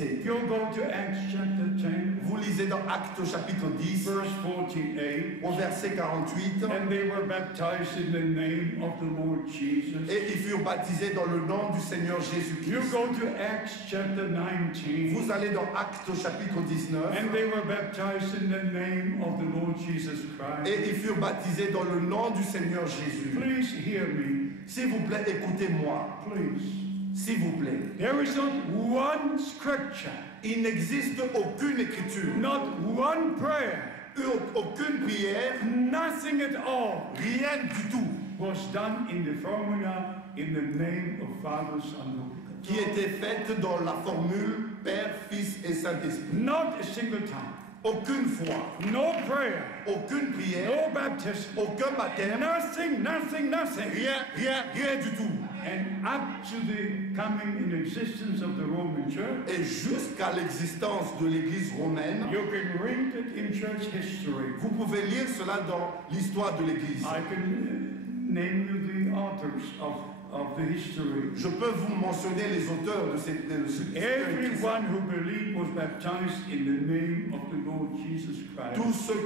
You'll go to Acts chapter 10, Vous lisez dans Actes au chapitre 10, verse 48. au verset 48. And they were baptized in the name of the Lord Jesus. Et ils furent baptisés dans le nom du Seigneur You Jésus-Christ. go to Acts chapter 19. Vous allez dans Actes au chapitre 19. And they were baptized in the name of the Lord Jesus Christ. Et ils furent baptisés dans le nom du Seigneur Jésus. Please hear me. S'il vous plaît, écoutez-moi. Please. S'il vous plaît. There is not one scripture, Il n'existe aucune écriture, not one prayer, aucune prière, nothing at all rien du tout was done in the formula in the name of Father, Son, Holy Ghost. qui était faite dans la formule Père, Fils et Saint-Esprit. Not a single time. Aucune foi, No prayer. aucune prière, No baptism. aucun baptême, Nothing. rien du tout. And up to the coming in existence of the Roman Church, Et jusqu'à l'existence de l'Église romaine, you can read it in church history. vous pouvez lire cela dans l'histoire de l'Église. I can name you the authors of the history. Je peux vous mentionner les auteurs de cette histoire. Everyone who believed was baptized in the name of the Lord Jesus Christ. Tous ceux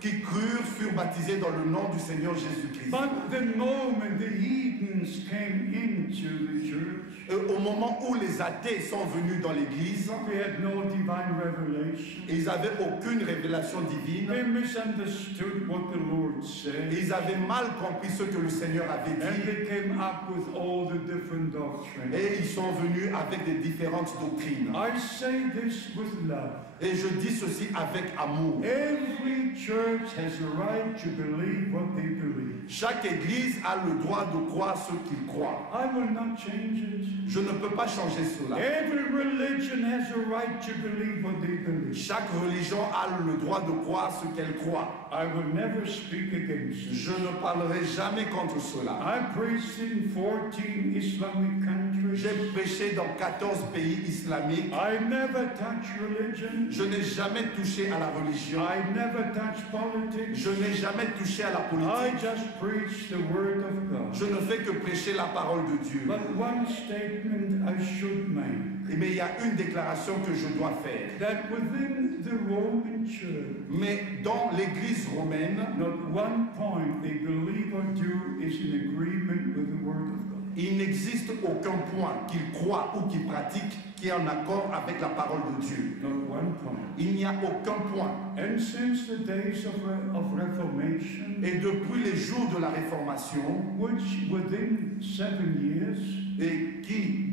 qui crurent furent baptisés dans le nom du Seigneur Jésus-Christ. But the moment the heathens came into the church, Au moment où les athées sont venus dans l'Église, they had no divine revelation. ils n'avaient aucune révélation divine. They misunderstood what the Lord said. Ils avaient mal compris ce que le Seigneur avait And dit. they came up with all the different doctrines. Et ils sont venus avec des différentes doctrines. I say this with love. Et je dis ceci avec amour. Every church has a right to believe what they believe. Chaque église a le droit de croire ce qu'il croit. I will not change it. Je ne peux pas changer cela. Every religion has a right to believe what they believe. Chaque religion a le droit de croire ce qu'elle croit. I will never speak against it. Je ne parlerai jamais contre cela. I preached in 14 Islamic countries. J'ai prêché dans 14 pays islamiques. I never touch religion. Je n'ai jamais touché à la religion. I never touch politics. Je n'ai jamais touché à la I politique. just preach the word of God. Je ne fais que prêcher la parole de Dieu. But one statement I should make, Mais il y a une déclaration que je dois faire. that within the Roman Church, Mais dans l'église romaine, not one point they believe or do is in agreement with the word of God. il n'existe aucun point qu'ils croient ou qu'ils pratiquent qui est en accord avec la parole de Dieu. Not one point. Il n'y a aucun point. And since the days of Reformation, Et depuis les jours de la Réformation, which within 7 years, et qui,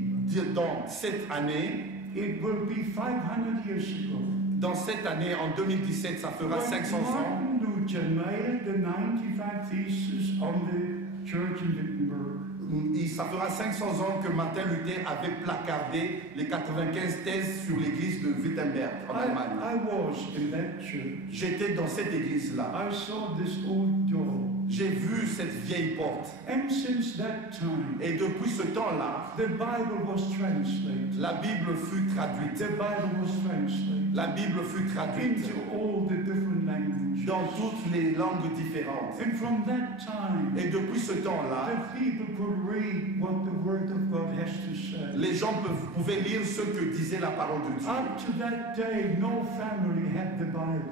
dans cette année, it will be 500 years ago, dans cette année, en 2017, ça fera 500 ans, Martin Luther mailed the 95 Theses on the church in Wittenberg. ça fera 500 ans que Martin Luther avait placardé les 95 thèses sur l'église de Wittenberg, en Allemagne. I was in that church. J'étais dans cette église-là. I saw this old door. J'ai vu cette vieille porte. And since that time, Et depuis ce temps-là, the Bible was translated. la Bible fut traduite. The Bible was translated La Bible fut traduite into all the different languages. dans toutes les langues différentes. And from that time, Et depuis ce temps-là, the people could read what the Word of God has to say. les gens pouvaient lire ce que disait la parole de Dieu. Up to that day, no family had the Bible.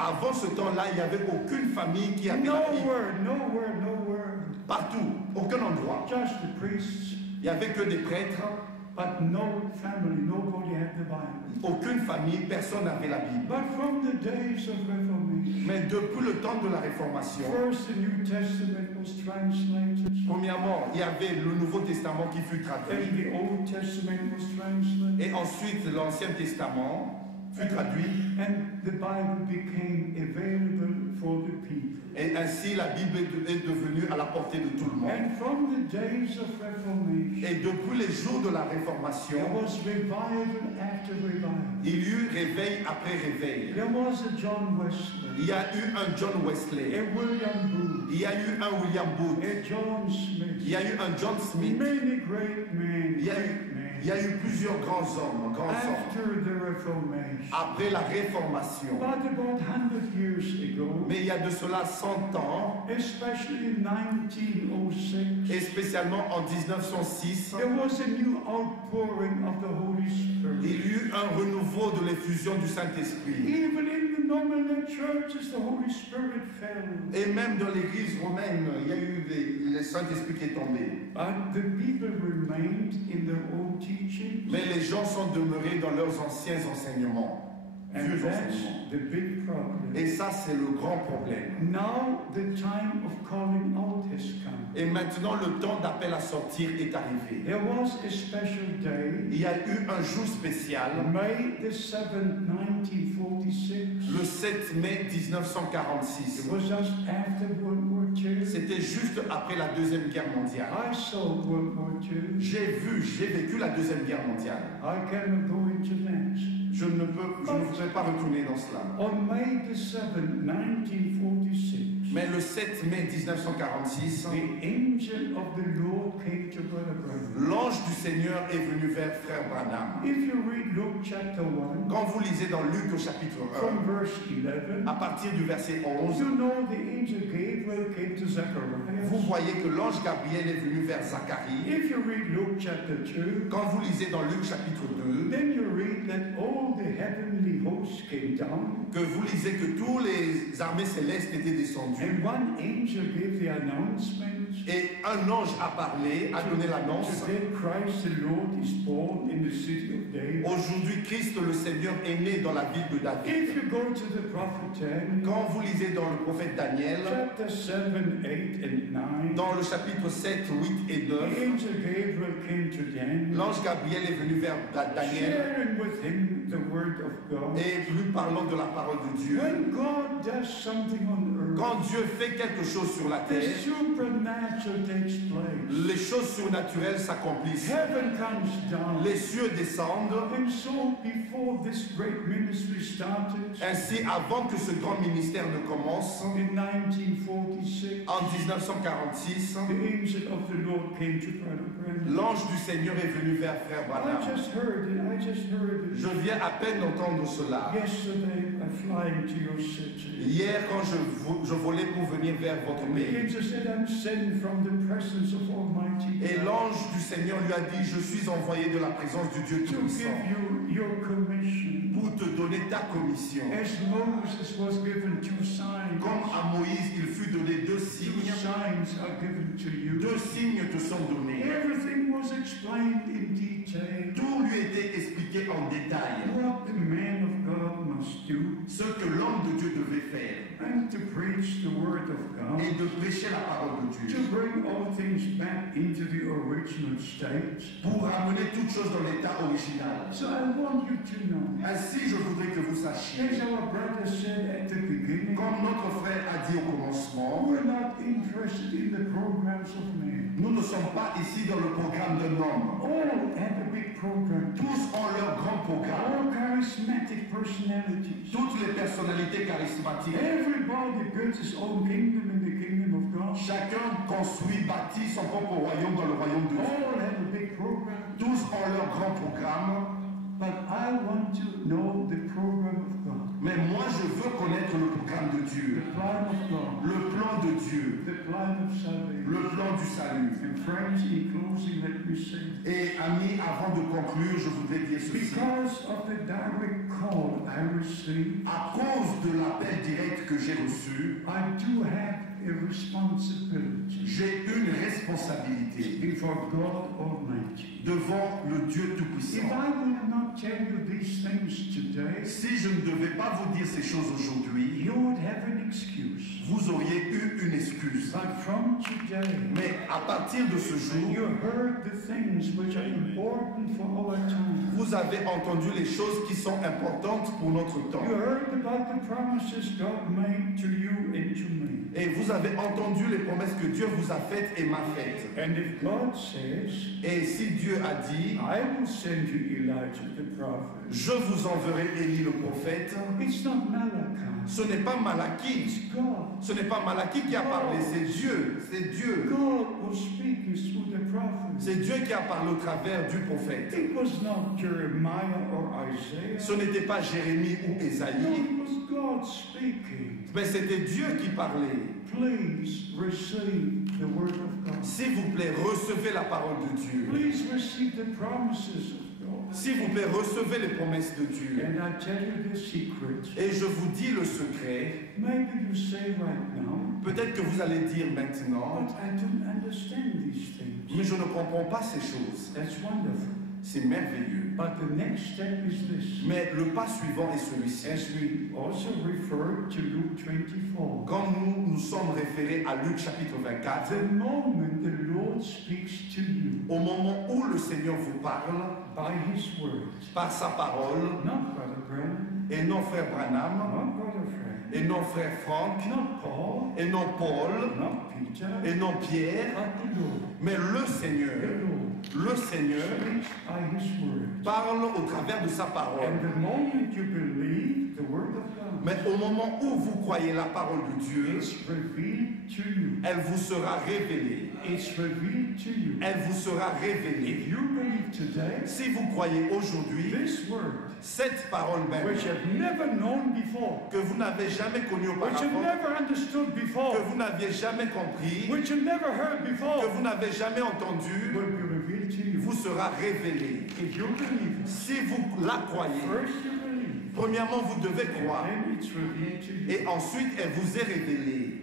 Avant ce temps-là, il n'y avait aucune famille qui avait la Bible. Nowhere. Partout, aucun endroit. Just the priests, Il n'y avait que des prêtres, but no family, nobody had the Bible. aucune famille, personne n'avait la Bible. But from the days of Reformation, Mais depuis le temps de la Réformation, first the New Testament was translated, premièrement, il y avait le Nouveau Testament qui fut then traduit. the Old Testament was translated, Et ensuite, l'Ancien Testament fut traduit. and the Bible became available for the people. Et ainsi, la Bible est devenue à la portée de tout le monde. And from the days of Reformation, Et depuis les jours de la there Réformation, was revival after revival. il y eut réveil après réveil. There was a John Wesley, Il y a eu un John Wesley. a William Booth, Il y a eu un William Booth. a John Smith, Il y a eu un John Smith. many great men, Il y a eu plusieurs grands hommes, after the Reformation. après la Réformation. But about 100 years ago, Mais il y a de cela 100 ans, especially in 1906, et spécialement en 1906, there was a new outpouring of the Holy il y Spirit. eut un renouveau de l'effusion du Saint-Esprit. Even in the nominal churches, the Holy Spirit fell. Et même dans l'église romaine, il y a eu le Saint-Esprit qui est tombé. But the people remained in their own teachings. Mais les gens sont demeurés dans leurs anciens enseignements, And vieux that's enseignements. the big problem. Et ça, c'est le grand problème. Now the time of calling out has come. Et maintenant, le temps d'appel à sortir est arrivé. There was a special day, Il y a eu un jour spécial, May the 7th, 1946. le 7 mai It 1946. was just after World War II. C'était juste après la Deuxième Guerre mondiale. I saw World War II. J'ai vécu la Deuxième Guerre mondiale. I cannot go into that. Je ne voudrais pas retourner dans cela. On May the 7th, 1946, Mais le 7 mai 1946, the angel of the Lord came to Brother Branham. l'ange du Seigneur est venu vers Frère Branham. If you read Luke chapter 1, Quand vous lisez dans Luc au chapitre from verse 11, 1, à partir du verset 11, you know the angel Gabriel came to vous Zacharias. voyez que l'ange Gabriel est venu vers Zacharie. If you read Luke chapter 2, Quand vous lisez dans Luc chapitre 2, then you read that all the heavenly hosts came down, que vous lisez que tous les armées célestes étaient descendues, and one angel gave the announcement et un ange a parlé, a donné l'annonce. today Christ the Lord is born in the city of David. Aujourd'hui, Christ le Seigneur est né dans la ville de David. If you go to the prophet Daniel, Quand vous lisez dans le prophète Daniel, chapter 7, 8, and 9, dans le chapitre 7, 8 et the 9, angel Gabriel came to Daniel, l'ange Gabriel est venu vers Daniel sharing with him the word of God. et lui parlant de la parole de Dieu. When God does something on earth, Quand Dieu fait quelque chose sur la the terre, supernatural takes place. les choses surnaturelles s'accomplissent. Heaven comes down. Les cieux descendent. And so before this great ministry started Ainsi, avant que ce grand ministère ne commence, in 1946, en 1946, the angel of the Lord came to Brother Branham. l'ange du Seigneur est venu vers Frère I Branham. just heard it. I just heard Je it. viens à peine d'entendre cela. Yesterday, I'm flying to your city. Hier, quand je volais pour venir vers votre The pays, angel said, I'm sent from the presence of Almighty et God l'ange du Seigneur lui a dit, je suis envoyé de la présence du Dieu to Tout-Puissant give you your commission. pour te donner ta commission. As Moses was given 2 signs, Comme à Moïse, il fut donné 2 2 signes. signs are given to you. 2 signes te sont donnés. Everything was explained in detail. Tout lui était expliqué en détail. What the man of God must do, Ce que l'homme de Dieu devait faire and to preach the word of God, et de prêcher la parole de to Dieu bring all things back into the original state. pour ramener toutes choses dans l'état original. So I want you to know, Ainsi, je voudrais que vous sachiez, as our brother said at the beginning, comme notre frère a dit au commencement, we're not interested in the programs of men. nous ne sommes pas ici dans le programme d'un homme. All have a big program. Tous ont leur grand programme. All charismatic personalities. Toutes les personnalités charismatiques. Everybody builds his own kingdom in the kingdom of God. Chacun construit, bâtit son propre royaume dans le royaume de Dieu. All have a big program. Tous ont leur grand programme. But I want to know the program of God. Mais moi, je veux connaître le programme de Dieu. The plan of God. Le plan de Dieu. The plan of salvation. Le plan du salut. And friends, in closing, let me say, Et amis, avant de conclure, je voudrais dire ceci. because of the direct call I received, À cause de l'appel direct que j'ai reçu, I do have a responsibility j'ai une responsabilité before God Almighty. devant le Dieu If Tout-Puissant. I would not tell you these things today, Si je ne devais pas vous dire ces choses aujourd'hui, you would have an excuse. vous auriez eu une excuse. But from today, Mais à partir de ce jour, you heard the things which are important for our time. vous avez entendu les choses qui sont importantes pour notre temps. You heard about the promises God made to you and to me. Et vous avez entendu les promesses que Dieu vous a faites et m'a faites. And if God says, Et si Dieu a dit, I will send you Elijah the prophet, je vous enverrai Élie le prophète, it's not Malachi, ce n'est pas Malachie. it's God. Ce n'est pas Malachie qui a parlé, c'est Dieu. C'est Dieu. God was speaking through the prophet. C'est Dieu qui a parlé au travers du prophète. It was not Jeremiah or Isaiah. Ce n'était pas Jérémie ou No, Ésaïe, it was God speaking. mais c'était Dieu qui parlait. Please receive the word of God. S'il vous plaît, recevez la parole de Dieu. Please receive the promises of God. S'il vous plaît, recevez les promesses de Dieu. And I tell you the secret. Et je vous dis le secret. Maybe you say right now, Peut-être que vous allez dire maintenant, but I don't understand these things. mais je ne comprends pas ces choses. That's wonderful. C'est merveilleux. But the next step is this. Mais le pas suivant est celui-ci. As we also refer to Luke 24. Quand nous nous sommes référés à Luc chapitre 24, The moment the Lord speaks to you au moment où le Seigneur vous parle by His word, par sa parole, not Brother Branham, et non frère Branham, not Brother Frank, et non frère Franck, not Paul, et non Paul, not Peter, et non Pierre, but the Lord. mais le The Seigneur. Lord Le Seigneur speaks by His word. parle au travers de sa parole. And the moment you believe the word of God, Mais au moment où vous croyez la parole de Dieu, it's revealed to you. elle vous sera révélée. It's revealed to you. Elle vous sera révélée. If you believe today, Si vous croyez aujourd'hui, this word, cette parole même which you've never known before, que vous n'avez jamais connue which you've auparavant, never understood que before, vous n'aviez jamais compris, which you've never heard que before, vous n'avez jamais entendu, will be revealed to you. vous sera révélée. If you believe it, Si vous la croyez, first you believe, premièrement, vous devez croire. then it's revealed to you. Et ensuite, elle vous est révélée.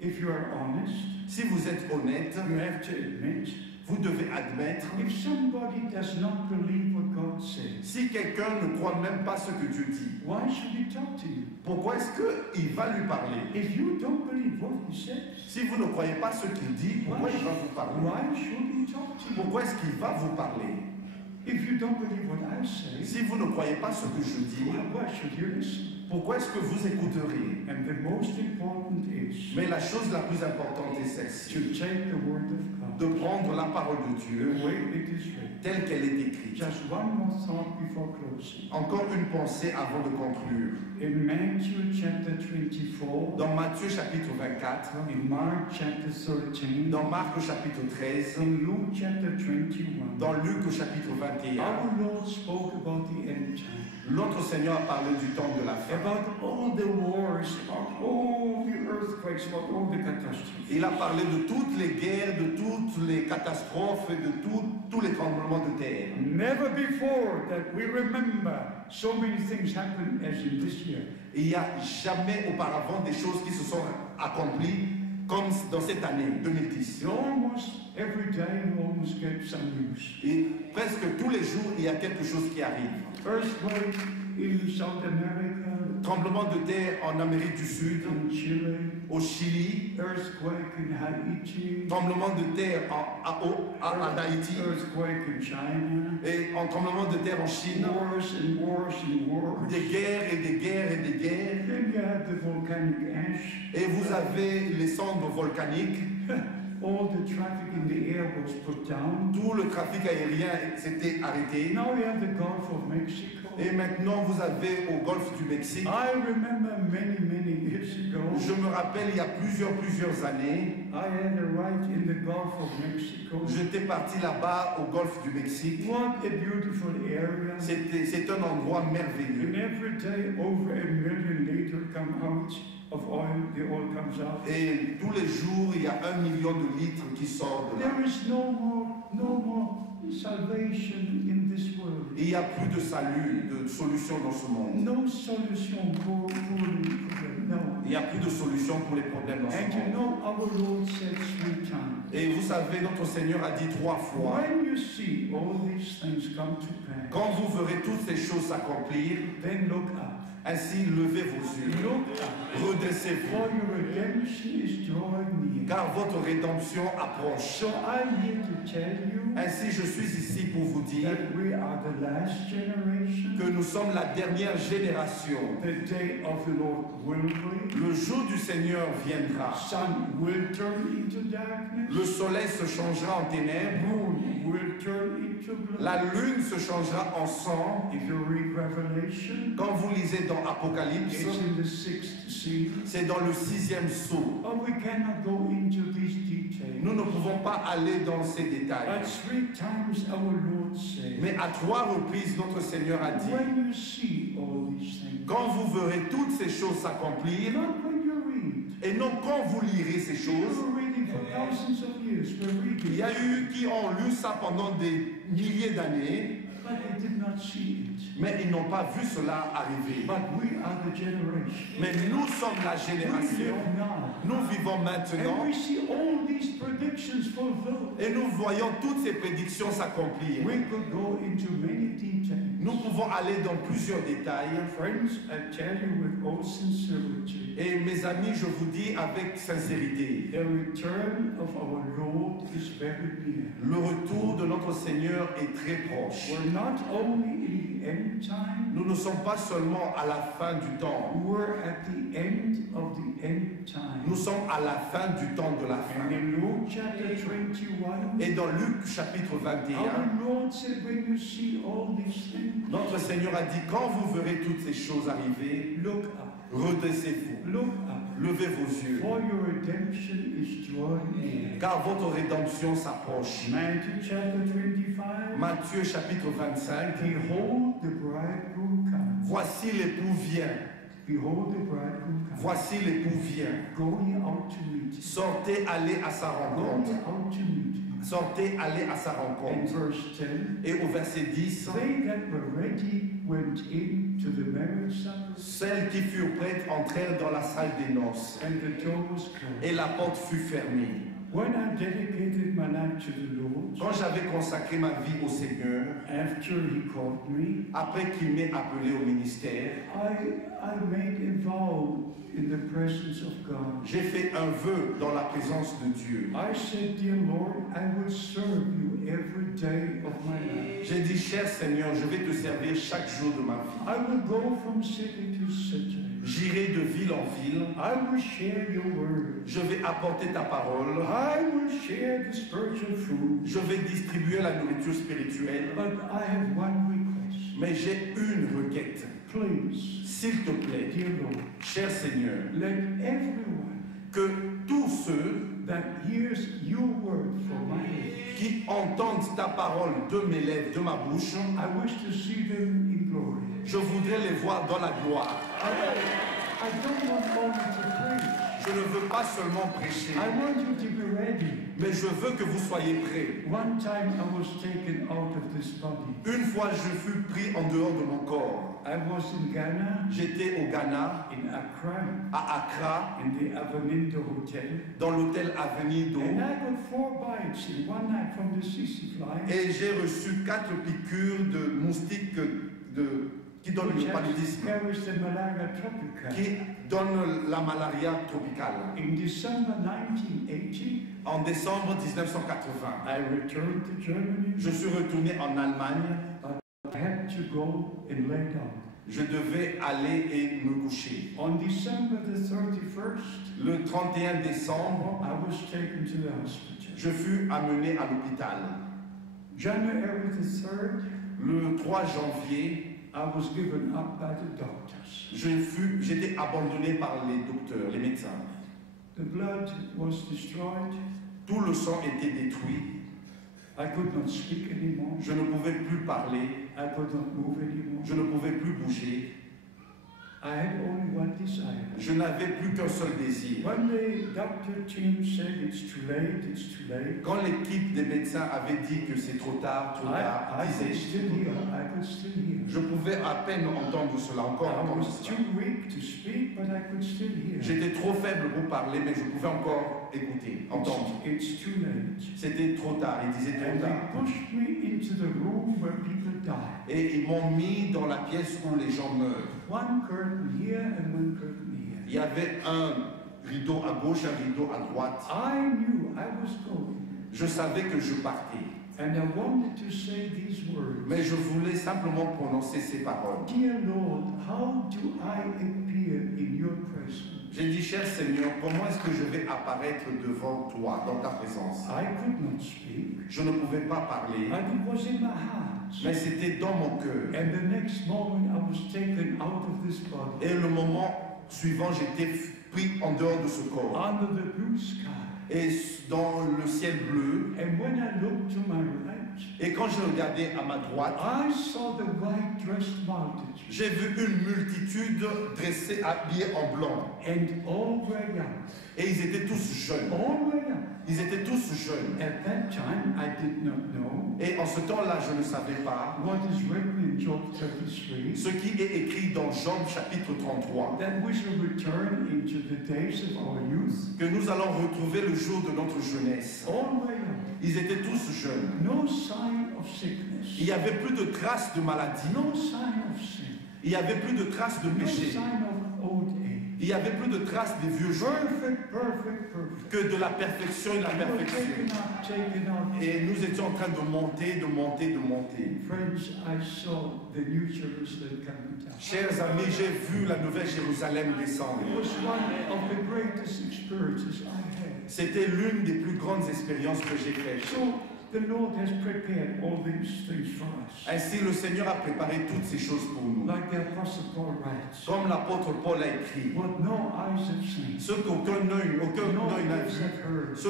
If you are honest, Si vous êtes honnête, you have to admit, vous devez admettre, if somebody does not believe what God says, si quelqu'un ne croit même pas ce que Dieu dit, why should he talk to you? pourquoi est-ce qu'il va lui parler? If you don't believe what he says, Si vous ne croyez pas ce qu'il dit, pourquoi il va vous parler? why should he talk to you? Pourquoi est-ce qu'il va vous parler? If you don't believe what I say, Si vous ne croyez pas ce que je dis, why should you listen? pourquoi est-ce que vous écouteriez? And the most important is Mais la chose la plus importante est celle-ci, to take the word of God de prendre la parole de Dieu the way it is written. telle qu'elle est écrite. Just one more thought before closing. Encore une pensée avant de conclure. In Matthew chapter 24, Dans Matthieu chapitre 24, in Mark chapter 13, dans Marc chapitre 13, in Luke chapter 21, dans Luc chapitre 21, our Lord spoke about the end time, notre Seigneur a parlé du temps de la fin. about all the wars, about all the earthquakes, about all the catastrophes. Il a parlé de toutes les guerres, de toutes les catastrophes et de tous les tremblements de terre. Never before that we remember so many things happened as in this year. Et il n'y a jamais auparavant des choses qui se sont accomplies comme dans cette année 2010. Almost every day you almost get some news. Et presque tous les jours, il y a quelque chose qui arrive. Earthquake in South America, Tremblement de terre en Amérique du Sud, in Chile, au Chili, earthquake in Haiti, tremblement de terre en Haïti, earthquake in China, et en tremblement de terre en Chine, wars and wars and wars. des guerres et des guerres et des guerres. Then you have the volcanic ash. Et vous avez les cendres volcaniques, All the traffic in the air was put down. tout le trafic aérien s'était arrêté. Now we have the Gulf of Mexico. Et maintenant, vous avez au golfe du Mexique. I remember many years ago, Je me rappelle, il y a plusieurs années, I had a ride in the Gulf of Mexico. j'étais parti là-bas au golfe du Mexique. What a beautiful area. C'est un endroit merveilleux. And every day over 1 million liters come out of oil, the oil comes out. Et tous les jours, il y a 1 million de litres qui sortent de là. There is no more salvation in this world. Et il n'y a plus de salut, de solution dans ce monde. No solution for the problem. No. Il n'y a plus de solution pour les problèmes dans ce And you monde. know our Lord said 3 times. Et vous savez, notre Seigneur a dit 3 fois, When you see all these things come to pass, quand vous verrez toutes ces choses s'accomplir, then look up. ainsi levez vos yeux, Look up. redressez-vous, For your redemption is drawing near. car votre rédemption approche. So I'm here to tell you Ainsi, je suis ici pour vous dire that we are the last generation. que nous sommes la dernière génération. The day of the Lord will be. Le jour du Seigneur viendra. Sun will turn into darkness. Le soleil se changera en ténèbres. Moon will turn into blood. La lune se changera en sang. If you read Revelation, Quand vous lisez dans Apocalypse, it's in the 6th seal. c'est dans le 6e sceau. But we cannot go into these details. Nous ne pouvons pas aller dans ces détails. But 3 times our Lord said, Mais à 3 reprises, notre Seigneur a dit, when you see Quand vous verrez toutes ces choses s'accomplir, not when you read. et non quand vous lirez ces People choses, were reading for thousands of years. We're il y reading, a eu qui ont lu ça pendant des milliers d'années, but they did not see it. mais ils n'ont pas vu cela arriver. But we are the generation. Mais nous sommes la We génération, live now. nous vivons And maintenant, we see all these predictions fulfilled. et nous voyons toutes ces prédictions s'accomplir. We could go into many details. Nous pouvons aller dans plusieurs détails. Friends, I tell you with all sincerity, Et mes amis, je vous dis avec sincérité, the return of our Lord is very near. le retour de notre Seigneur est très proche. We're not only in the end time, Nous ne sommes pas seulement à la fin du temps, we're at the end of the end time. nous sommes à la fin du temps de la And fin. in Luke chapter 21, Et dans Luc chapitre 21, our Lord said, when you see all these things, notre Seigneur a dit, quand vous verrez toutes ces choses arriver, look up, redressez-vous, look up, levez vos yeux, for your redemption is drawing near. car votre rédemption s'approche. Matthew chapter 25, Matthieu chapitre 25, behold the bridegroom comes. voici l'époux vient, Behold the bridegroom comes. voici l'époux vient. Go ye out to meet him. Sortez, allez à sa Go rencontre. ye out to meet him. Sortez, allez à sa And rencontre. verse 10, Et au verset 10, they that were ready went in to the marriage supper, celles qui furent prêtes entrèrent dans la salle des noces, and the door was closed. et la porte fut fermée. When I dedicated my life to the Lord, Quand j'avais consacré ma vie au Seigneur, after He called me, après qu'il m'ait appelé au ministère, I made a vow in the presence of God. j'ai fait un vœu dans la présence de Dieu. I said, dear Lord, I will serve you every day of my life. J'ai dit, cher Seigneur, je vais te servir chaque jour de ma vie. I will go from city to city. J'irai de ville en ville. I will share your word. Je vais apporter ta parole. I will share the spiritual food. Je vais distribuer la nourriture spirituelle. But I have one request. Mais j'ai une requête. Please, S'il te plaît, dear Lord, cher Seigneur, let everyone que tous ceux that hears your word from my lips, qui entendent ta parole de mes lèvres, de ma bouche, I wish to see them in glory. je voudrais les voir dans la gloire. I don't want only to preach. Je ne veux pas seulement prêcher, I want you to be ready. mais je veux que vous soyez prêts. One time I was taken out of this body. Une fois, je fus pris en dehors de mon corps. I was in Ghana, J'étais au Ghana, in Accra, à Accra, in the Avenindo Hotel. dans l'hôtel Avenido, And I got 4 bites in one night from the sissy fly. et j'ai reçu 4 piqûres de moustiques qui donnent le paludisme, carries the malaria tropica. qui donnent la malaria tropicale. In December 1980, En décembre 1980, I returned to Germany. je suis retourné en Allemagne. I had to go and lay down. Je devais aller et me coucher. On December the 31st, Le 31 décembre, I was taken to the hospital. je fus amené à l'hôpital. January the 3rd, Le 3 janvier, I was given up by the doctors. j'étais abandonné par les docteurs, les médecins. The blood was destroyed. Tout le sang était détruit. I could not speak anymore. Je ne pouvais plus parler. I could not move anymore. Je ne pouvais plus bouger. I had only one desire. Je n'avais plus qu'un seul désir. When the doctor team said it's too late, it's too late, Quand l'équipe des médecins avait dit que c'est trop tard, I could disait, still hear. I could still hear. je pouvais à peine entendre cela, encore I entendre was cela. too weak to speak, but I could still hear. J'étais trop faible pour parler, mais je pouvais encore écouter, entendre. It's too late. C'était trop tard, ils disaient trop And tard. they pushed me into the room where people die. Et ils m'ont mis dans la pièce où les gens meurent. One curtain here and one curtain here. Il y avait un rideau à gauche, un rideau à droite. I knew I was going. Je savais que je partais, And I wanted to say these words. mais je voulais simplement prononcer ces paroles. Dear Lord, how do I appear in your presence? J'ai dit, cher Seigneur, comment est-ce que je vais apparaître devant toi, dans ta présence? I could not speak, Je ne pouvais pas parler, but it was in my heart. mais c'était dans mon cœur. And the next moment I was taken out of this body, Et le moment suivant, j'étais pris en dehors de ce corps. under the blue sky. Et dans le ciel bleu, And when I looked to my right, Et quand je regardais à ma droite, I saw the white-dressed multitude, j'ai vu une multitude dressée, habillée en blanc. and all were young. Et ils étaient tous jeunes. All were young. Ils étaient tous jeunes. At that time, I did not know Et en ce temps-là, je ne savais pas what is written in Job 33, ce qui est écrit dans Job chapitre 33, that we shall return into the days of our youth. que nous allons retrouver le jour de notre jeunesse. All were young. Ils étaient tous jeunes. No sign of sickness. Il n'y avait plus de traces de maladie. No sign of sin. Il n'y avait plus de traces de No péché. sign of old age. Il n'y avait plus de traces des vieux jours. Perfect, perfect, perfect. Que de la perfection et de la We were perfection. taken out. Et nous étions en train de monter, de monter, de monter. Friends, I saw the New Jerusalem coming down. Chers amis, j'ai vu la nouvelle Jérusalem descendre. It was one of the greatest experiences I had. C'était l'une des plus grandes expériences que j'ai faites. So the Lord has prepared all these things for us. Ainsi, le Seigneur a préparé toutes ces choses pour nous. Like the Apostle Paul writes, Comme l'apôtre Paul a écrit, what no eyes have seen, ce qu'aucun œil no n'a ears vu, have heard, ce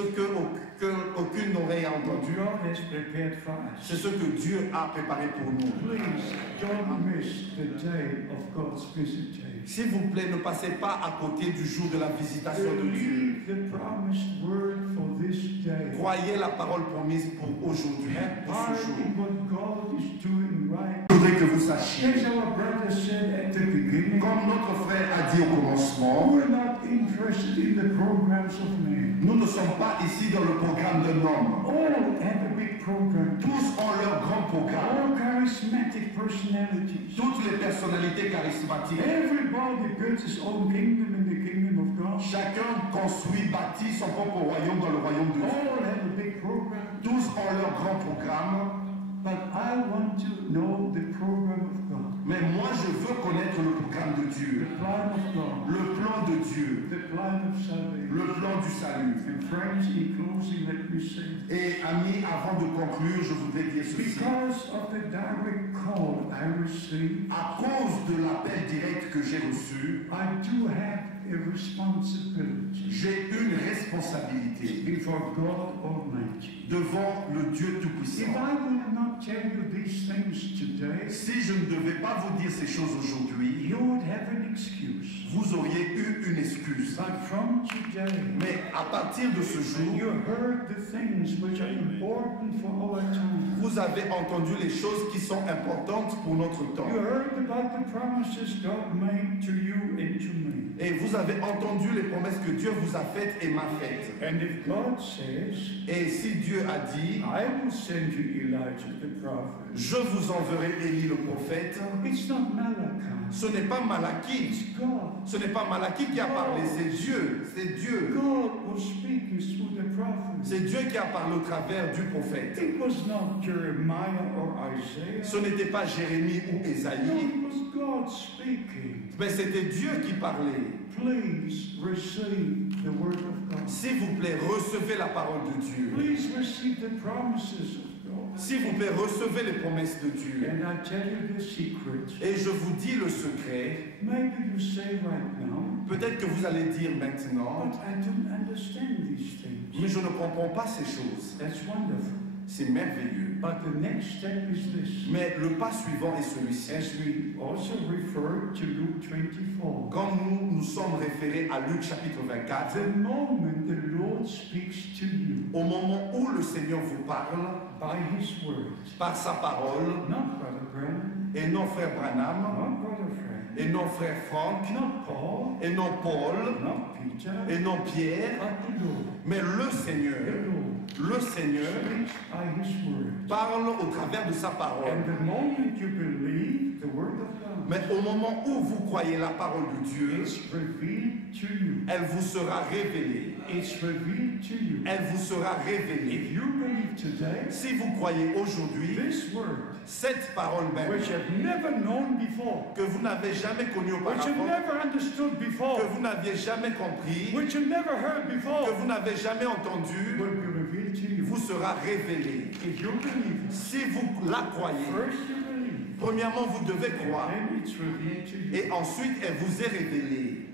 qu'aucune oreille a what entendu, God has prepared for us. c'est ce que Dieu a préparé pour nous. Please don't miss the day of God's visitation. S'il vous plaît, ne passez pas à côté du jour de la visitation de Dieu. Believe the promised word for this day. Croyez la parole promise pour aujourd'hui, pour Part ce jour. in what God is doing right. Je voudrais que vous sachiez, As our brother said at the beginning, comme notre frère a dit au commencement, we're not interested in the programs of men. nous ne sommes pas ici dans le programme d'un homme. All have a big program. Tous ont leur grand programme. All charismatic personalities. Toutes les personnalités charismatiques. Everybody builds his own kingdom in the kingdom of God. Chacun construit, bâtit son propre royaume dans le royaume de Dieu. All have a big program. Tous ont leur grand programme. But I want to know the program of God. Mais moi, je veux connaître le programme de The Dieu. plan of God. Le plan de Dieu. The plan of salvation. Le plan du salut. And friends, in closing, let me say, Et amis, avant de conclure, je voudrais dire ceci. because of the direct call I received, À cause de l'appel direct que j'ai reçu, I do have a responsibility j'ai une responsabilité before God Almighty. devant le Dieu If Tout-Puissant. I will not tell you these things today, Si je ne devais pas vous dire ces choses aujourd'hui, you would have an excuse. vous auriez eu une excuse. But from today, Mais à partir de ce you jour, heard the things which are important for our time. vous avez entendu les choses qui sont importantes pour notre temps. You heard about the promises God made to you and to me. Et vous avez entendu les promesses que Dieu vous a faites et m'a faites. And if God says, Et si Dieu a dit, I will send you Elijah the prophet, je vous enverrai Élie le prophète, it's not Malachi, ce n'est pas Malachie. it's God. Ce n'est pas Malachie qui a parlé, c'est Dieu. C'est Dieu. God was speaking through the prophet. C'est Dieu qui a parlé au travers du prophète. It was not Jeremiah or Isaiah. Ce n'était pas Jérémie ou No, Ésaïe, it was God speaking. mais c'était Dieu qui parlait. Please receive the word of God. S'il vous plaît, recevez la parole de Dieu. Please receive the promises of God. S'il vous plaît, recevez les promesses de Dieu. And I tell you the secret. Et je vous dis le secret. Maybe you say right now, Peut-être que vous allez dire maintenant, but I don't understand these things. mais je ne comprends pas ces choses. That's wonderful. C'est merveilleux. But the next step is this. Mais le pas suivant est celui-ci. As we also refer to Luke 24. Quand nous nous sommes référés à Luc chapitre 24, The moment the Lord speaks to you au moment où le Seigneur vous parle by His word, par sa parole, not Brother Branham, et non frère Branham, not Brother Frank, et non frère Franck, not Paul, et non Paul, not Peter, et non Pierre, but the Lord. mais le Seigneur, The Lord le Seigneur speaks by His word. parle au travers de sa parole. And the moment you believe the word of God, Mais au moment où vous croyez la parole de Dieu, it's revealed to you. elle vous sera révélée. It's revealed to you. Elle vous sera révélée. If you believe today, Si vous croyez aujourd'hui, this word, cette parole même, which you've never known before, que vous n'avez jamais connue which you've auparavant, never understood before, que vous n'aviez jamais compris, which you never heard que before, vous n'avez jamais entendu, will be revealed to you. vous sera révélée. If you believe it, Si vous la croyez, first you believe, premièrement, vous devez croire. then it's revealed to you. Et ensuite, elle vous est révélée.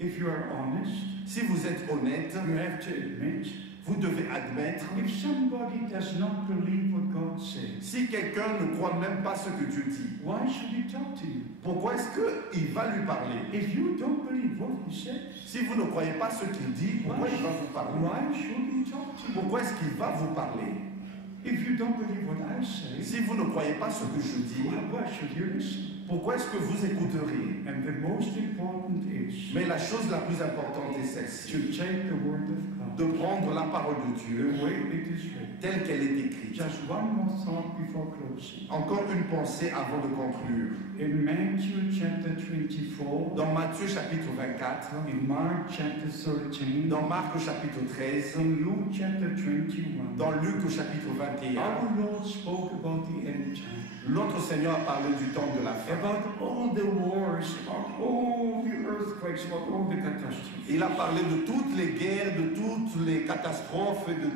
If you are honest, Si vous êtes honnête, you have to admit vous devez admettre, if somebody does not believe what God says, si quelqu'un ne croit même pas ce que Dieu dit, why should he talk to you? pourquoi est-ce qu'il va lui parler? If you don't believe what he says, Si vous ne croyez pas ce qu'il dit, pourquoi il va vous parler? why should he talk to you? Pourquoi est-ce qu'il va vous parler? If you don't believe what I say, Si vous ne croyez pas ce que je dis, why should you listen? pourquoi est-ce que vous écouteriez? And the most important is Mais la chose la plus importante est celle-ci, to take the word of God, de prendre la parole de Dieu the way it is written. telle qu'elle est écrite. Just one more thought before closing. Encore une pensée avant de conclure. In Matthew chapter 24, Dans Matthieu chapitre 24, in Mark chapter 13, dans Marc chapitre 13, in Luke chapter 21, dans Luc chapitre 21, our Lord spoke about the end time, notre Seigneur a parlé du temps de la fin. about all the wars, about all the earthquakes, about all the catastrophes. Il a parlé de toutes les guerres, de toutes les catastrophes, et de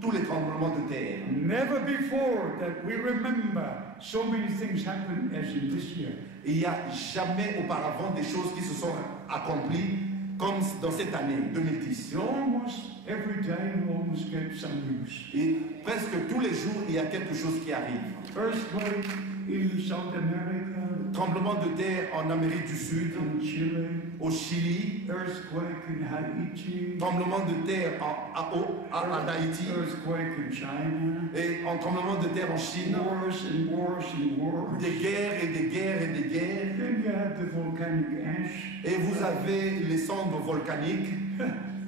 tous les tremblements de terre. Never before that we remember so many things happened as in this year. Il n'y a jamais auparavant des choses qui se sont accomplies comme dans cette année 2010. Almost every day you almost get some news. Et presque tous les jours, il y a quelque chose qui arrive. Earthquake in South America, Tremblement de terre en Amérique du Sud, in Chile, au Chili, earthquake in Haiti, tremblement de terre en Haïti, earthquake in China, et en tremblement de terre en Chine, wars and wars and wars. des guerres et des guerres et des guerres. Then you have the volcanic ash. Et vous avez les cendres volcaniques,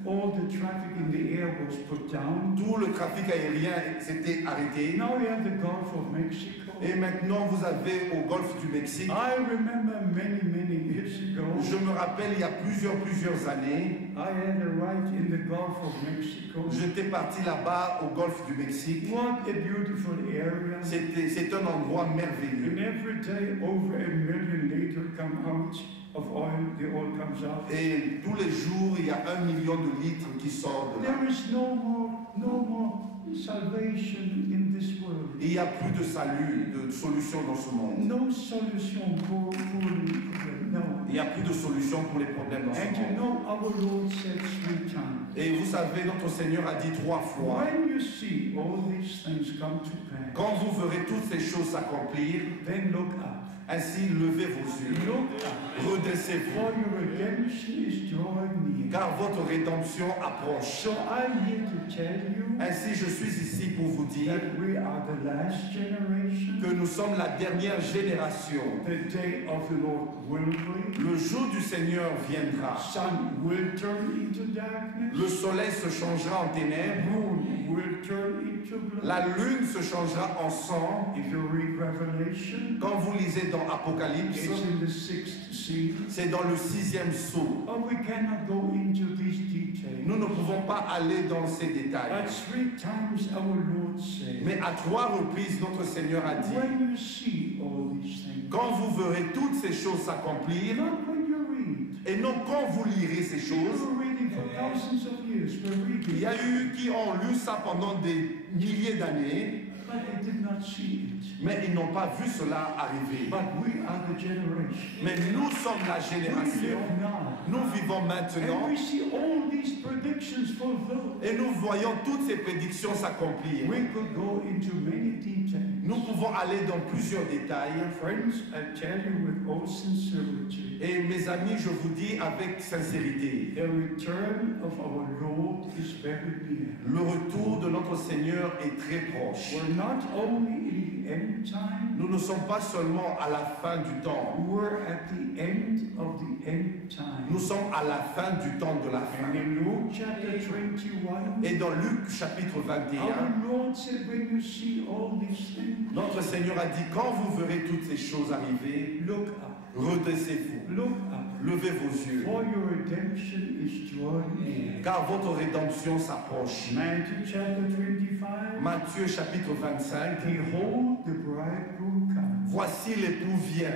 All the traffic in the air was put down. tout le trafic aérien s'était arrêté. Now we have the Gulf of Mexico. Et maintenant, vous avez au golfe du Mexique. I remember many years ago, Je me rappelle, il y a plusieurs années, I had a ride in the Gulf of Mexico. j'étais parti là-bas au golfe du Mexique. What a beautiful area. C'est un endroit merveilleux. And every day over 1 million liters come out of oil, the oil comes out. Et tous les jours, il y a 1 million de litres qui sortent de là. There is no more salvation in this world. Il n'y a plus de salut, de solution dans ce monde. No solution for the problem. No. Il n'y a plus de solution pour les problèmes dans ce And you monde. know our Lord said 3 times. Et vous savez, notre Seigneur a dit 3 fois, When you see all these things come to pass, quand vous verrez toutes ces choses s'accomplir, then look up. ainsi levez vos yeux, Look up. redressez-vous, For your redemption is drawing near. car votre rédemption approche. So I'm here to tell you Ainsi, je suis ici pour vous dire that we are the last generation. que nous sommes la dernière génération. The day of the Lord will be. Le jour du Seigneur viendra. Sun will turn into darkness. Le soleil se changera en ténèbres. Moon will turn into blood. La lune se changera en sang. If you read Revelation, Quand vous lisez dans Apocalypse, it's in the 6th seal. c'est dans le 6e sceau. Oh, we cannot go into these details. Nous ne pouvons pas aller dans ces But détails. 3 times our Lord said, Mais à 3 reprises, notre Seigneur a dit, when you see all these things, quand vous verrez toutes ces choses s'accomplir, not when you read. et non quand vous lirez ces choses, People reading for thousands of years, we're il y reading, a eu qui ont lu ça pendant des milliers d'années, but they did not see it. mais ils n'ont pas vu cela arriver. But we are the generation. Mais nous sommes la We génération, live now. nous vivons And maintenant, we see all these predictions fulfilled. et nous voyons toutes ces prédictions s'accomplir. We could go into many details. Nous pouvons aller dans plusieurs détails. Friends, I tell you with all sincerity, Et mes amis, je vous dis avec sincérité, the return of our Lord is very near. le retour de notre Seigneur est très proche. We're not only in the end time, Nous ne sommes pas seulement à la fin du temps, we're at the end of the end time. nous sommes à la fin du temps de la And fin. in Luke chapter 21, Et dans Luc chapitre 21, our Lord said, when you see all these things, notre Seigneur a dit, quand vous verrez toutes ces choses arriver, look up, redressez-vous, look up, levez vos yeux, for your redemption is drawing near. car votre rédemption s'approche. Matthew chapter 25, Matthieu chapitre 25, behold the bridegroom comes. voici l'époux vient,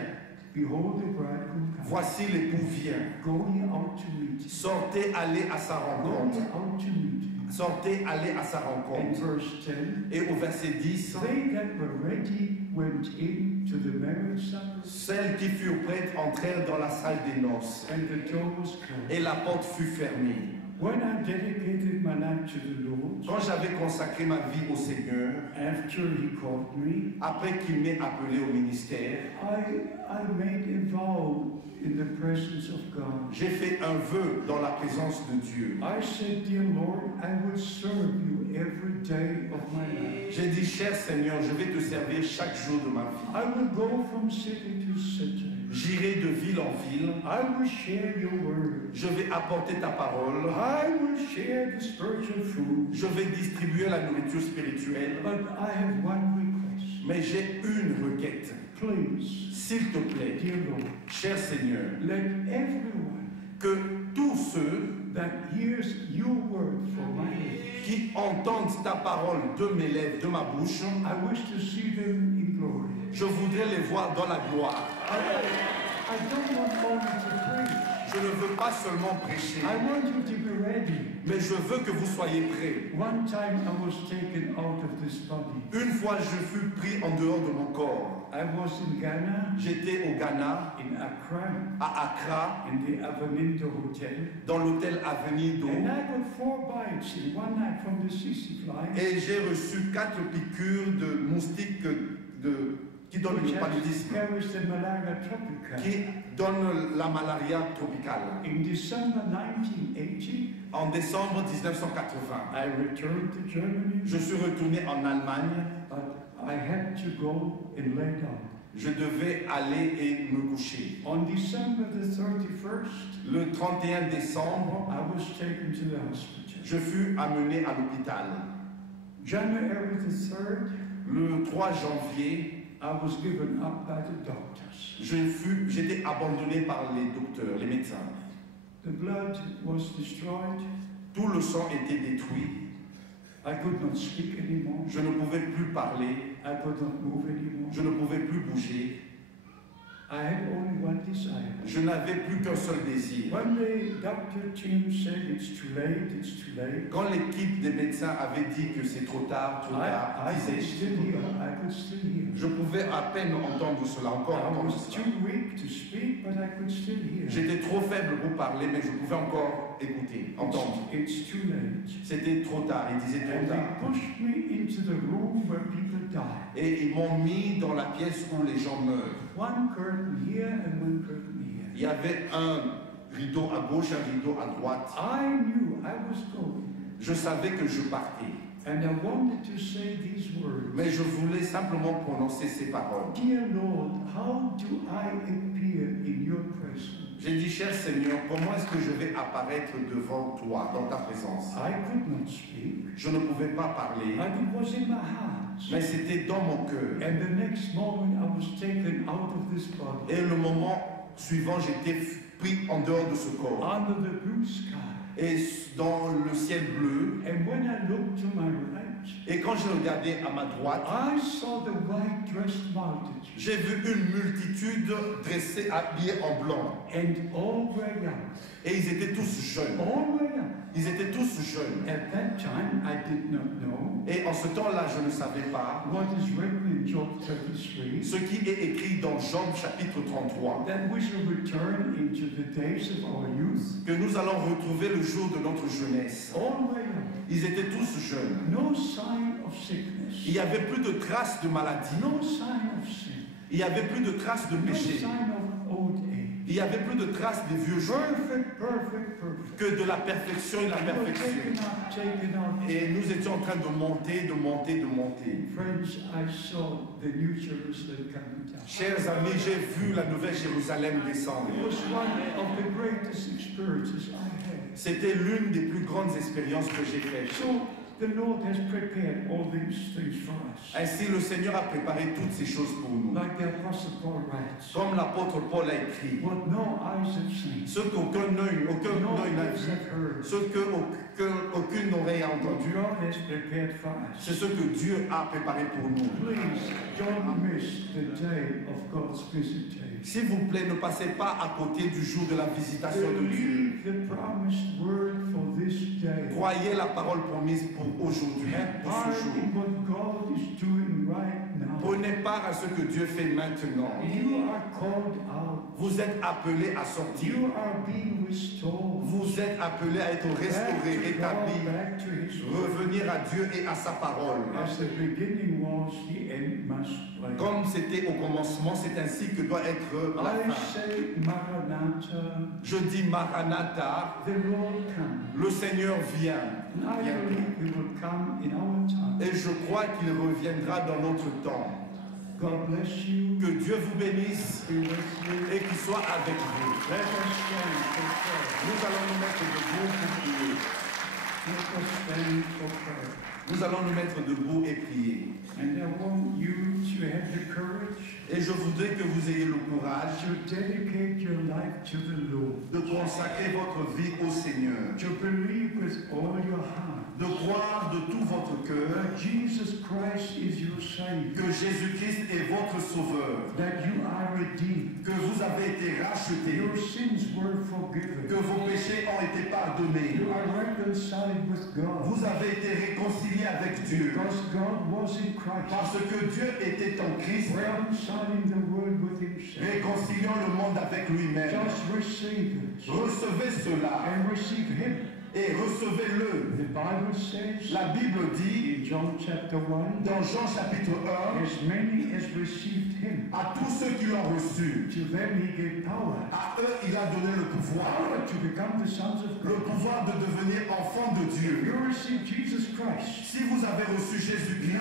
Behold the bridegroom comes. voici l'époux vient. Go ye out to meet him. Sortez, allez à sa Go rencontre. ye out to meet him. Sortez, allez à sa And rencontre. verse 10, Et au verset 10, they that were ready went in to the marriage supper, celles qui furent prêtes entrèrent dans la salle des noces, and the door was closed. et la porte fut fermée. When I dedicated my life to the Lord, Quand j'avais consacré ma vie au Seigneur, after He called me, après qu'il m'ait appelé au ministère, I made a vow in the presence of God. j'ai fait un vœu dans la présence de Dieu. I said, Dear Lord, I will serve you every day of my life. J'ai dit, cher Seigneur, je vais te servir chaque jour de ma vie. I will go from city to city. J'irai de ville en ville. I will share your word. Je vais apporter ta parole. I will share the spiritual food. Je vais distribuer la nourriture spirituelle. But I have one request. Mais j'ai une requête. Please, S'il te plaît, dear Lord, cher Seigneur, let everyone que tous ceux that hears your word from my lips, qui entendent ta parole de mes lèvres, de ma bouche, I wish to see them in glory. je voudrais les voir dans la gloire. I don't want only to preach. Je ne veux pas seulement prêcher, I want you to be ready. mais je veux que vous soyez prêts. One time I was taken out of this body. Une fois, je fus pris en dehors de mon corps. I was in Ghana, J'étais au Ghana, in Accra, à Accra, in the Avenido Hotel. dans l'hôtel Avenido, And I got 4 bites in one night from the sissy fly. et j'ai reçu 4 piqûres de moustiques qui donnent Which le paludisme, carries the malaria tropica. qui donnent la malaria tropicale. In December 1980, En décembre 1980, I returned to Germany, je suis retourné en Allemagne. but I had to go and lay down. Je devais aller et me coucher. On December the 31st, Le 31 décembre, I was taken to the hospital. je fus amené à l'hôpital. January the 3rd, Le 3 janvier, I was given up by the doctors. j'étais abandonné par les docteurs, les médecins. The blood was destroyed. Tout le sang était détruit. I could not speak anymore. Je ne pouvais plus parler. I could not move anymore. Je ne pouvais plus bouger. I had only one desire. Je n'avais plus qu'un seul désir. When the doctor team said it's too late, Quand l'équipe des médecins avait dit que c'est trop tard, I could still hear. I could still hear. je pouvais à peine entendre cela, encore I entendre was cela. too weak to speak, but I could still hear. J'étais trop faible pour parler, mais je pouvais encore écouter, entendre. It's too late. C'était trop tard, ils disaient trop And tard. they pushed me into the room where people die. Et ils m'ont mis dans la pièce où les gens meurent. One curtain here and one curtain here. Il y avait un rideau à gauche, un rideau à droite. I knew I was going, Je savais que je partais, and I wanted to say these words. mais je voulais simplement prononcer ces paroles. Dear Lord, how do I appear in your presence? J'ai dit, cher Seigneur, comment est-ce que je vais apparaître devant toi, dans ta présence? I could not speak, Je ne pouvais pas parler, but it was in my heart. mais c'était dans mon cœur. And the next moment I was taken out of this body, Et le moment suivant, j'étais pris en dehors de ce corps. under the blue sky. Et dans le ciel bleu, And when I looked to my right, et quand je regardais à ma droite, I saw the white dressed multitude, j'ai vu une multitude dressée, habillée en blanc. and all were young. Et ils étaient tous jeunes. All were young. Ils étaient tous jeunes. At that time, I did not know Et en ce temps-là, je ne savais pas what is written in Job 33, ce qui est écrit dans Job chapitre 33, that we shall return into the days of our youth. que nous allons retrouver le jour de notre jeunesse. All were young. Ils étaient tous jeunes. No sign of sickness. Il n'y avait plus de traces de maladie. No sign of sin. Il n'y avait plus de traces de No péché. sign of old age. Il n'y avait plus de traces des vieux jours. Perfect. Que de la perfection et la We were perfection. taken out. Et nous étions en train de monter. Friends, I saw the New Jerusalem coming down. Chers amis, j'ai vu la nouvelle Jérusalem descendre. It was one of the greatest experiences I had. C'était l'une des plus grandes expériences que j'ai faites. So the Lord has prepared all these things for us. Ainsi, le Seigneur a préparé toutes ces choses pour nous. Like the Apostle Paul writes, Comme l'apôtre Paul a écrit, what no eyes have seen, ce qu'aucun œil no n'a ears vu, have heard, ce qu'aucune oreille a what entendu, God has prepared for c'est us. ce que Dieu a préparé pour nous. Please don't miss the day of God's visitation. S'il vous plaît, ne passez pas à côté du jour de la visitation de Dieu. Believe the promised word for this day. Croyez la parole promise pour aujourd'hui, Have pour part ce jour. in what God is doing right now. Prenez part à ce que Dieu fait maintenant. You are called out Vous êtes appelés à sortir. You are being restored. Vous êtes appelés à être Back restaurés, to God, rétablis, back to His word. revenir à Dieu et à sa parole. As the beginning was, the end must be. Comme c'était au commencement, c'est ainsi que doit être la I fin. say, Maranatha, Je dis Maranatha, the Lord come. le Seigneur vient. And I believe He will come in our time. Et je crois qu'il reviendra dans notre temps. God bless you. Que Dieu vous bénisse Be with you. et qu'il soit avec vous. Let us stand for prayer. Nous allons nous mettre debout pour prier. Let us stand for prayer. Nous allons nous mettre debout et prier. And I want you to have the courage Et je voudrais que vous ayez le courage to dedicate your life to the Lord. de consacrer votre vie au Seigneur. To believe with all your heart De croire de tout votre cœur that Jesus Christ is your Savior. que Jésus-Christ est votre sauveur. That you are redeemed. Que vous avez été rachetés. Your sins were forgiven. Que vos péchés ont été pardonnés. You are reconciled with God. Vous avez été réconciliés avec Dieu. Because God was in Christ. Parce que Dieu était en Christ, Reconciling the world with Himself. réconciliant le monde avec lui-même. Just receive it. Recevez cela And receive Him. et recevez-le. The Bible says La Bible dit in John chapter 1, dans Jean chapitre 1, as many as received Him, à tous ceux qui l'ont reçu, to them He gave power. à eux il a donné le pouvoir. Power to become the sons of Le God. pouvoir de devenir enfant de Dieu. You receive Jesus Christ. Si vous avez reçu Jésus-Christ,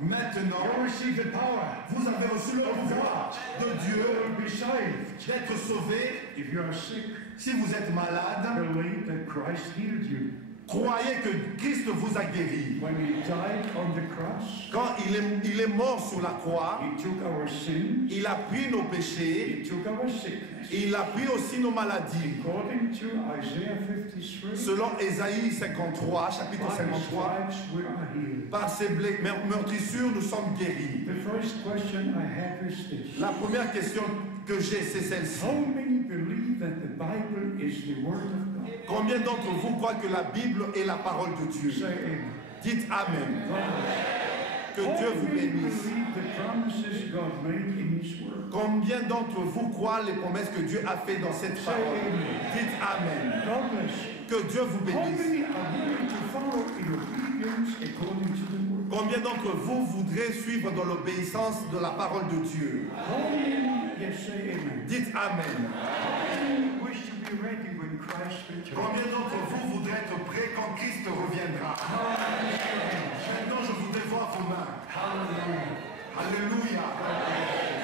maintenant, You receive the power. vous avez reçu le pouvoir de Dieu You will be saved. d'être sauvé. If you are sick, Si vous êtes malade, believe that Christ healed you. croyez que Christ vous a guéri. When He died on the cross, Quand il est mort sur la croix, He took our sins, il a pris nos péchés, He took our sickness. et il a pris aussi nos maladies. According to Isaiah 53, Selon Ésaïe 53, chapitre by His 53, stripes we are healed. par ses meurtrissures, nous sommes guéris. The first question I have is this. La première question que j'ai, c'est celle-ci. How many believe that the Bible is the Word of God? Combien d'entre vous croient que la Bible est la parole de Dieu? Say amen. Dites Amen. Que How Dieu vous many bénisse. believe the promises God made in His Word? Combien d'entre vous croient les promesses que Dieu a faites dans cette Say parole? amen. Dites Amen. God bless you. Que Dieu vous How bénisse. many are willing to follow in obedience according to the Word? Combien d'entre vous voudrez suivre dans l'obéissance de la parole de Dieu? How many, yes, say amen. Dites Amen. How many wish to be ready when Christ returns? Combien d'entre vous voudraient être prêts quand Christ reviendra? Maintenant, je voudrais voir vos mains. Alléluia.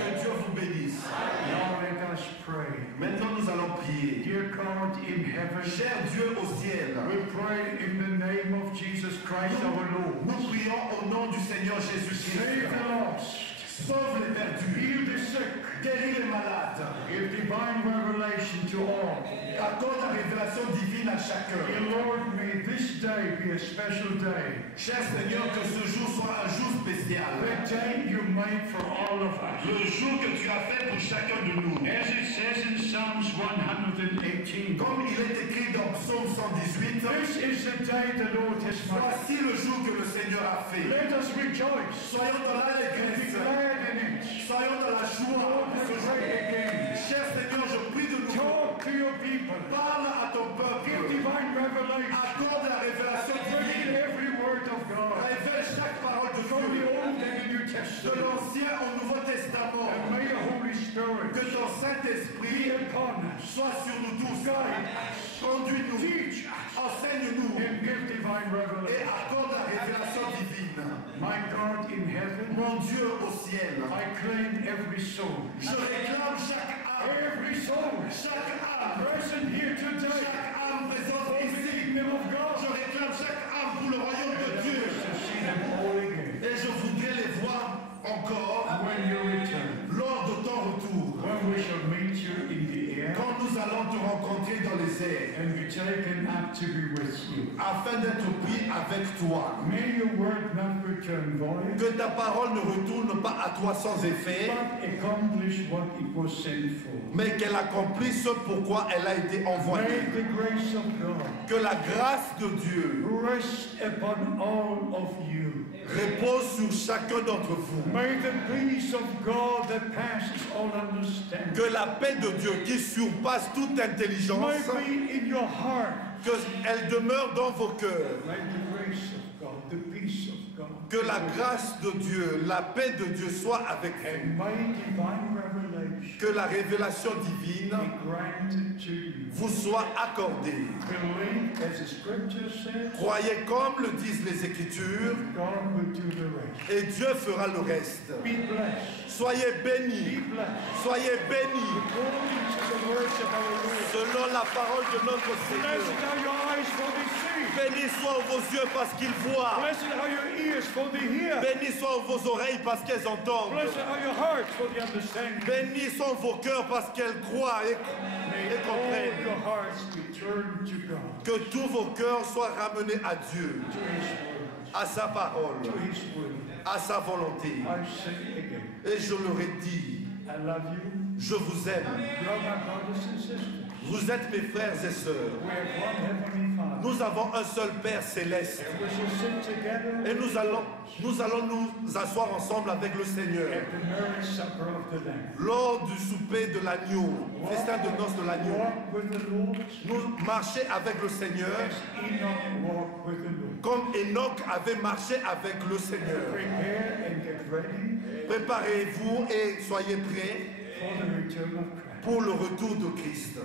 Que Dieu vous bénisse. Now let us pray. Maintenant, nous allons prier. Dear God in heaven, Cher Dieu au ciel, we pray in the name of Jesus Christ our Lord. nous prions au nom du Seigneur Save Jésus-Christ. the lost. Sauve les perdus. Heal the sick. Guéris les malades. Give divine revelation to all. Accorde la révélation divine à chacun. Dear Lord, may this day be a special day. Cher Seigneur, que ce jour soit un jour spécial. The day you made for all of us. Le jour que tu as fait pour chacun de nous. As it says in Psalms 118, Comme il est écrit dans Psaume 118, this is the day the Lord has made. voici le jour que le Seigneur a fait. Let us rejoice Soyons dans and be l'allégresse. glad in it. Soyons dans la joie Lord, de we ce jour. pray again. Cher Seigneur, je prie de nous. Talk to your people. Parle à ton Give peuple. divine revelation. Accorde la révélation Bring in divine. every word of God. Révèle chaque parole de From the Dieu. Old and the New De Testament. l'Ancien au Nouveau Testament. And may the Holy Spirit Que ton be Saint-Esprit upon us. soit sur nous tous. Guide us. Conduis-nous. Teach us. Enseigne-nous. And give divine Et revelation. accorde la révélation divine. My God in heaven, Mon Dieu au ciel. I claim every soul. Je réclame chaque âme. Every soul. Chaque âme. Present here today. Chaque âme présente For the ici. kingdom of God. Je réclame chaque âme pour le royaume de Dieu. To see them all again. Et je voudrais les voir encore When you return. lors de ton retour. When we shall meet you in the air. Quand nous allons te rencontrer dans les airs. And be taken up to be with you. Afin d'être pris avec toi. May your word not return void, Que ta parole ne retourne pas à toi sans effet. but accomplish what it was sent for. Mais qu'elle accomplisse ce pourquoi elle a été envoyée. May the grace of God Que la grâce de Dieu rest upon all of you. repose sur chacun d'entre vous. May the peace of God that passes all understanding. Que la paix de Dieu qui surpasse toute intelligence, May be in your heart. qu'elle demeure dans vos cœurs. May the grace of God, the peace of God. Que la grâce de Dieu, la paix de Dieu soit avec vous. And may divine revelation Que la révélation divine be granted to you. vous soit accordée. Believe as the scripture says. Croyez comme le disent les Écritures, God will do the rest. et Dieu fera le reste. Be blessed. Soyez bénis, Be blessed. soyez bénis, According to the words of our Lord. selon la parole de notre Blessed Seigneur. are your eyes for they see. Bénis soient vos yeux parce qu'ils voient. Blessed are your ears for they hear. Bénis soient vos oreilles parce qu'elles entendent. Blessed are your hearts for they understand. Bénis sont vos cœurs parce qu'elles croient et May all comprennent. your hearts be turned to God, Que tous vos cœurs soient ramenés à Dieu, to His word, à sa parole, to His will. à sa volonté. I say again, Et je leur ai dit, I love you. je vous aime. You are my brothers and sisters. Vous êtes mes frères et sœurs. We have one heavenly Father. Nous avons un seul Père céleste. And we shall sit together Et nous allons nous asseoir ensemble avec le Seigneur. at the marriage supper of the Lamb. Lors du souper de l'agneau, festin de noces de l'agneau, Walk with the Lord nous marcher avec le Seigneur as Enoch walked with the Lord. comme Enoch avait marché avec le Seigneur. Prepare and get ready Préparez-vous et soyez prêts for the return of Christ. pour le retour de Christ.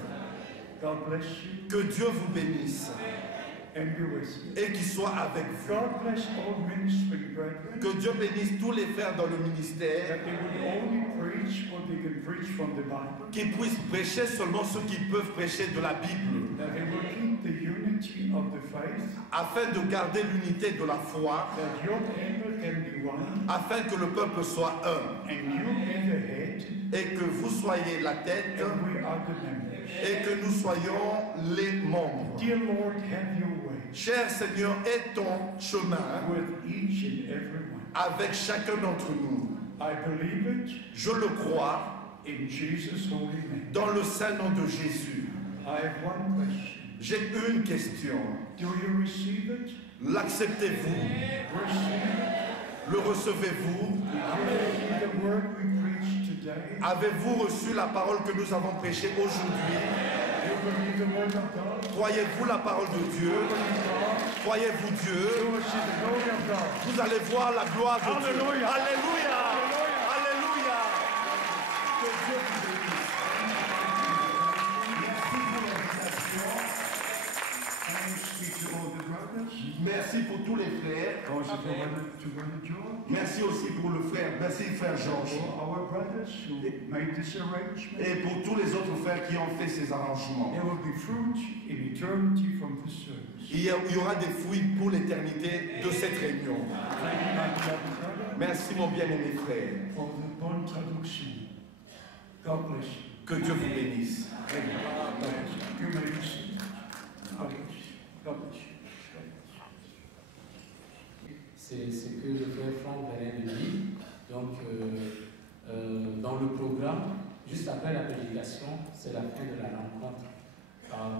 God bless you Que Dieu vous bénisse and be with you. et qu'il soit avec vous. God bless all ministry brethren, Que Dieu bénisse tous les frères dans le ministère, that they would only preach what they can preach from the Bible, qu'ils puissent prêcher seulement ceux qui peuvent prêcher de la Bible, that they will keep the unity of the faith, afin de garder l'unité de la foi, that your people can be one, afin que le peuple soit un, and you be the head, et que vous soyez la tête, and we are the members. et que nous soyons les membres. Dear Lord, have your way Cher Seigneur, aie ton chemin with each and every one. avec chacun d'entre nous. I believe it Je le crois in Jesus' holy name. dans le saint nom de Jésus. I have one question. J'ai une question. Do you receive it? L'acceptez-vous? Receive it? Le recevez-vous? Did you receive the word we preached today? Avez-vous reçu la parole que nous avons prêchée aujourd'hui? You believe the word of God? Croyez-vous la parole de Dieu? Believe God? Croyez-vous Dieu? You will see the glory of God. Vous allez voir la gloire de Dieu. Alléluia. Alléluia. Alléluia. Alléluia. Que Dieu vous bénisse. Merci pour tous les frères. Merci aussi pour le frère. Merci frère Georges. Our brothers who made this arrangement. Et pour tous les autres frères qui ont fait ces arrangements. There will be fruit in eternity from this service. Il y aura des fruits pour l'éternité de cette réunion. Thank you, my beloved brother, Merci mon bien-aimé frère. for the bonne traduction. God bless you. Que Dieu vous bénisse. God bless you. You may be seated. God bless you. God bless you. C'est ce que le frère Franck venait de dire. Donc, dans le programme, juste après la prédication, c'est la fin de la rencontre.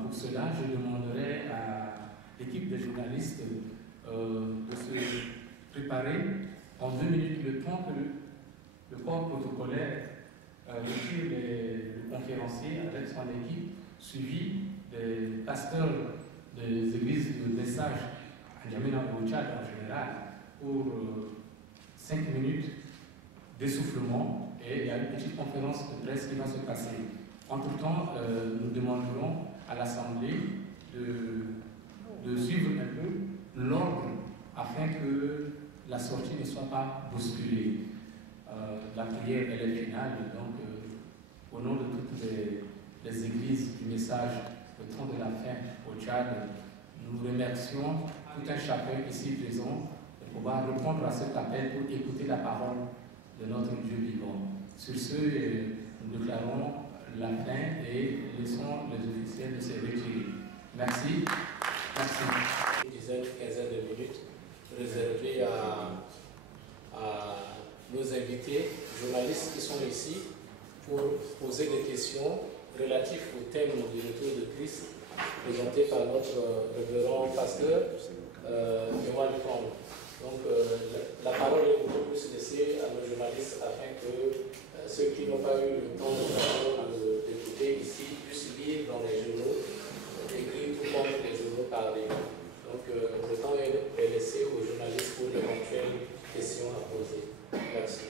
Pour cela, je demanderai à l'équipe des journalistes de se préparer en 2 minutes le temps que le corps protocolaire retire le conférencier avec son équipe, suivi des pasteurs des églises de message à N'Djamena au Tchad en général, pour 5 minutes d'essoufflement, et il y a une petite conférence de presse qui va se passer. Entre-temps, nous demanderons à l'Assemblée de suivre un peu l'ordre afin que la sortie ne soit pas bousculée. La prière elle est finale, donc au nom de toutes les églises du message, le temps de la fin au Tchad, nous remercions tout un chacun ici présent de pouvoir répondre à cet appel pour écouter la parole de notre Dieu vivant. Sur ce, nous déclarons la fin et laissons les officiels de se retirer. Merci. Merci. Une dizaine, quinzaine de minutes réservées à nos invités, journalistes qui sont ici, pour poser des questions relatives au thème du retour de Christ présenté par notre révérend pasteur Yohan Kong. Donc la parole est beaucoup plus laissée à nos journalistes afin que ceux qui n'ont pas eu le temps d'écouter ici puissent lire dans les journaux, écrire tout comme les journaux parlent. Donc le temps est laissé aux journalistes pour d'éventuelles questions à poser. Merci.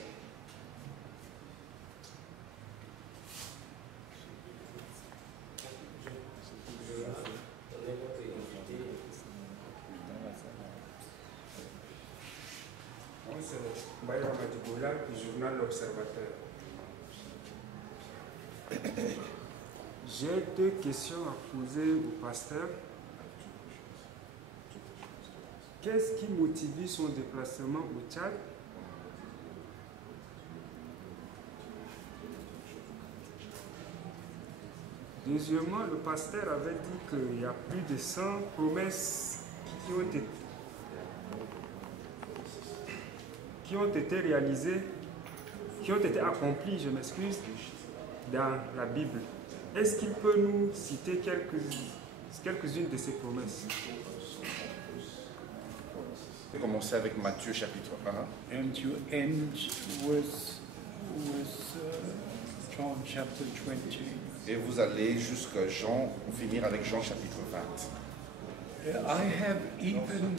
C'est Bayram Adiboula du journal L'Observateur. J'ai deux questions à poser au pasteur. Qu'est-ce qui motive son déplacement au Tchad? Deuxièmement, le pasteur avait dit qu'il y a plus de 100 promesses qui ont été réalisées, qui ont été accomplies, je m'excuse, dans la Bible. Est-ce qu'il peut nous citer quelques-unes de ces promesses? On va commencer avec Matthieu chapitre 1. And you end with John chapter 20. Et vous allez jusqu'à Jean, pour finir avec Jean chapitre 20. I have even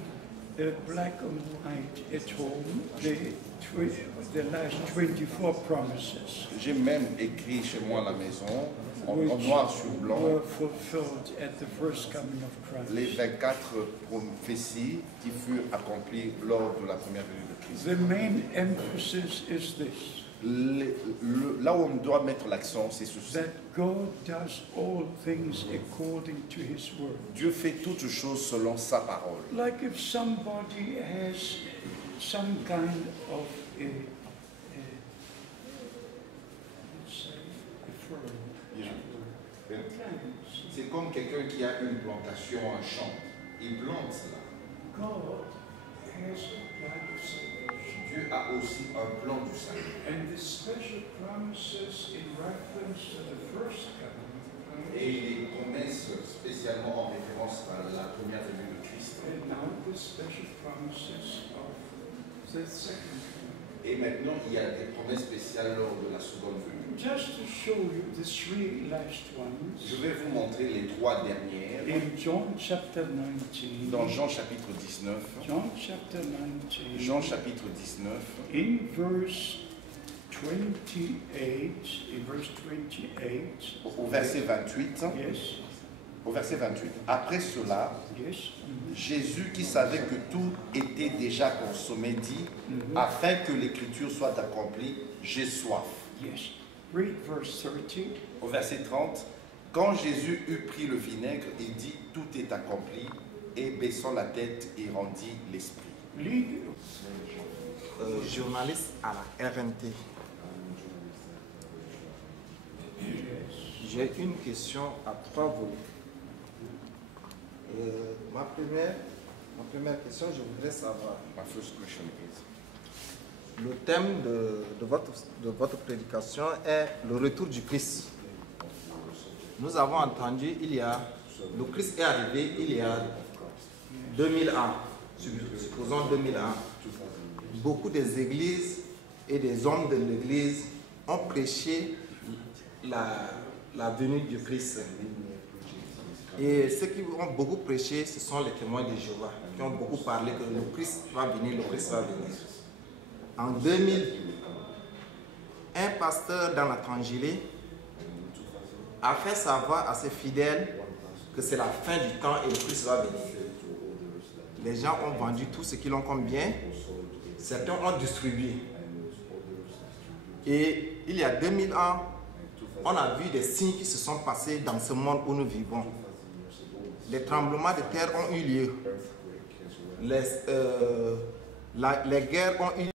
black and white at home, the last 24 promises. J'ai même écrit chez moi à la maison, en noir sur blanc, were fulfilled at the first coming of Christ. les 24 prophéties qui furent accomplies lors de la première venue de Christ. The main emphasis is this. Là où on doit mettre l'accent, c'est sur ça. That God does all things according to His word. Dieu fait toutes choses selon sa parole. Like if somebody has some kind of a C'est comme quelqu'un qui a une plantation, un champ. Il plante cela. God has a plan of salvation. Dieu a aussi un plan du salut. And the special promises in reference to the first coming of Christ. Et les promesses spécialement en référence à la première venue de Christ. And now the special promises of the second coming. Et maintenant, il y a des promesses spéciales lors de la seconde venue. Just to show you the three last ones. Je vais vous montrer les trois dernières. In John chapter 19. Dans Jean chapitre 19, John chapter 19. Jean chapitre 19, In verse 28. In verse 28. au verset 28, Yes. au verset 28. Après cela, Yes. Jésus, qui savait que tout était déjà consommé, dit, afin que l'écriture soit accomplie, j'ai soif. Yes. Read verse 30. Au verset 30, quand Jésus eut pris le vinaigre, il dit, tout est accompli, et baissant la tête, il rendit l'esprit. Lead. Journaliste à la RNT. J'ai une question à trois volets. Ma première question, je voudrais savoir. My first question is, Le thème de votre prédication est le retour du Christ. Nous avons entendu, le Christ est arrivé il y a 2000 ans, supposons 2000 ans. Beaucoup des églises et des hommes de l'église ont prêché la venue du Christ. Et ceux qui ont beaucoup prêché, ce sont les témoins de Jéhovah, qui ont beaucoup parlé que le Christ va venir, le Christ va venir. En 2000, un pasteur dans la Tangélé a fait savoir à ses fidèles que c'est la fin du temps et le Christ va venir. Les gens ont vendu tout ce qu'ils ont comme bien, certains ont distribué. Et il y a 2000 ans, on a vu des signes qui se sont passés dans ce monde où nous vivons. Les tremblements de terre ont eu lieu. Les guerres ont eu lieu.